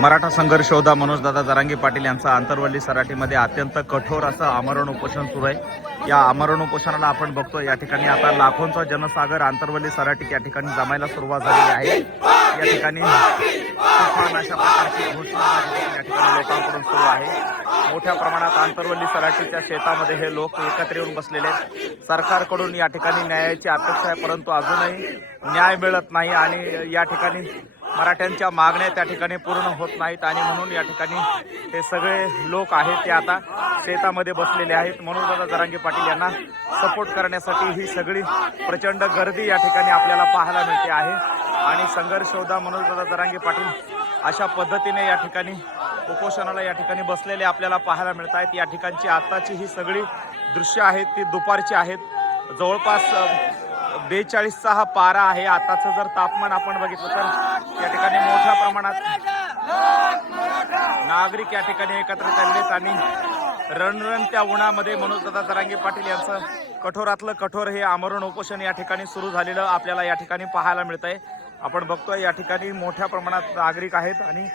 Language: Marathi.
मराठा संघर्ष योद्धा मनोजदादा जरांगे पाटील यांचा आंतरवली सराटीमध्ये अत्यंत कठोर असं आमरण उपोषण सुरू आहे। या आमरण उपोषणाला आपण बघतो या ठिकाणी आता लाखोंचा जनसागर आंतरवली सराटीत या ठिकाणी जमायला सुरुवात झालेली आहे। या ठिकाणी तुफान अशा प्रकारची घोषणा या ठिकाणी लोकांकडून सुरू आहे। मोठ्या प्रमाणात आंतरवली सराटीच्या शेतामध्ये हे लोक एकत्र येऊन बसलेले आहेत। सरकारकडून या ठिकाणी न्यायाची अपेक्षा आहे, परंतु अजूनही न्याय मिळत नाही आणि या ठिकाणी मराठ्यांच्या मागण्या त्या ठिकाणी पूर्ण होत नाहीत आणि म्हणून या ठिकाणी हे सगळे लोक आहेत ते आता शेतामध्ये बसलेले आहेत। मनोजदादा जरांगे पाटील यांना सपोर्ट करण्यासाठी ही सगळी प्रचंड गर्दी या ठिकाणी आपल्याला पाहायला मिळते आहे आणि संघर्ष योद्धा मनोजदादा जरांगे पाटील अशा पद्धतीने या ठिकाणी उपोषणाला या ठिकाणी बसलेले आपल्याला पाहायला मिळत आहेत। या ठिकाणची आताची ही सगळी दृश्य आहेत ती दुपारची आहेत। जवळपास 42चा हा पारा आहे। आताचं जर तापमान आपण बघितलं तर या ठिकाणी मोठ्या प्रमाणात नागरिक या ठिकाणी एकत्र झालेत आणि रणरणत्या उन्हामध्ये मनोजदादा जरांगे पाटील यांचं कठोरातलं कठोर हे आमरण उपोषण या ठिकाणी सुरू झालेलं आपल्याला या ठिकाणी पाहायला मिळत आहे। आपण बघतोय या ठिकाणी मोठ्या प्रमाणात नागरिक आहेत आणि